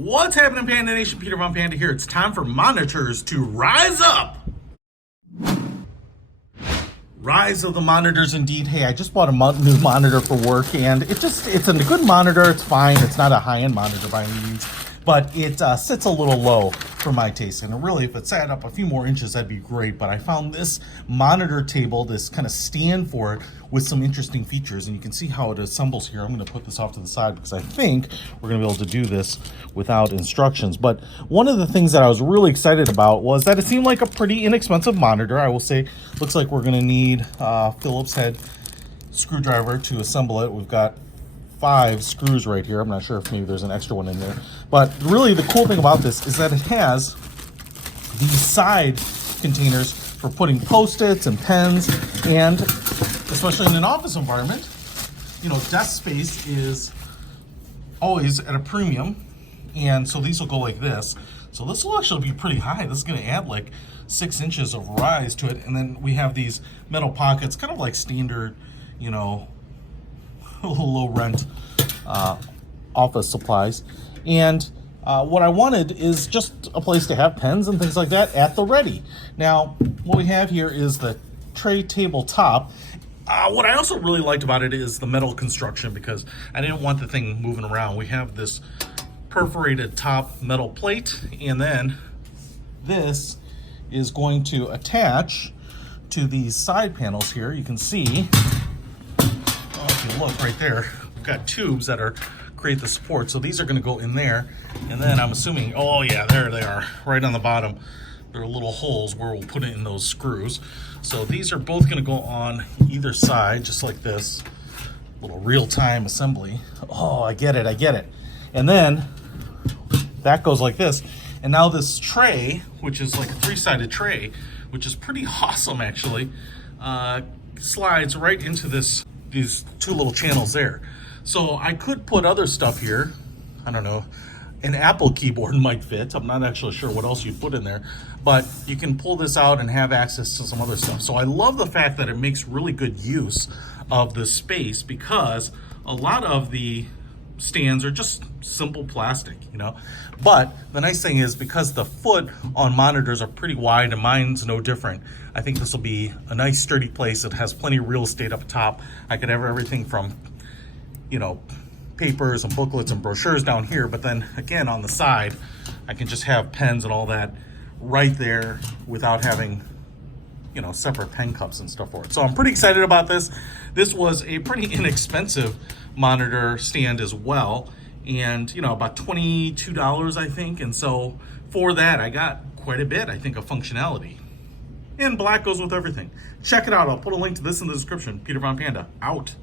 What's happening, Panda Nation? Peter Von Panda here. It's time for monitors to rise up. Rise of the monitors, indeed. Hey, I just bought a new monitor for work, and it's a good monitor. It's fine. It's not a high-end monitor by any means, but it sits a little low for my taste. And really, if it sat up a few more inches, that'd be great. But I found this monitor table, this kind of stand for it, with some interesting features. And you can see how it assembles here. I'm going to put this off to the side because I think we're going to be able to do this without instructions. But one of the things that I was really excited about was that it seemed like a pretty inexpensive monitor. I will say, looks like we're going to need Phillips head screwdriver to assemble it. We've got 5 screws right here. I'm not sure if maybe there's an extra one in there. But really the cool thing about this is that it has these side containers for putting Post-its and pens, and especially in an office environment, you know, desk space is always at a premium. And so these will go like this. So this will actually be pretty high. This is going to add like 6 inches of rise to it. And then we have these metal pockets, kind of like standard, you know, low rent office supplies. And what I wanted is just a place to have pens and things like that at the ready. Now, what we have here is the tray table top. What I also really liked about it is the metal construction, because I didn't want the thing moving around. We have this perforated top metal plate, and then this is going to attach to these side panels here. You can see, if you look right there, we've got tubes that are create the support. So these are going to go in there, and then I'm assuming, oh yeah, there they are, right on the bottom. There are little holes where we'll put it in those screws. So these are both going to go on either side, just like this. Little real-time assembly. Oh, I get it. And then that goes like this. And now this tray, which is like a 3-sided tray, which is pretty awesome actually, slides right into these 2 little channels there. So I could put other stuff here. I don't know, an Apple keyboard might fit. I'm not actually sure what else you'd put in there, but you can pull this out and have access to some other stuff. So I love the fact that it makes really good use of the space, because a lot of the stands are just simple plastic, you know. But the nice thing is, because the foot on monitors are pretty wide, and mine's no different, I think this will be a nice sturdy place. It has plenty of real estate up top. I could have everything from, you know, papers and booklets and brochures down here, but then again on the side I can just have pens and all that right there without having, you know, separate pen cups and stuff for it. So I'm pretty excited about this. This was a pretty inexpensive monitor stand as well, and you know, about $22 I think. And so for that I got quite a bit, I think, of functionality. And black goes with everything. Check it out. I'll put a link to this in the description. Peter Von Panda out.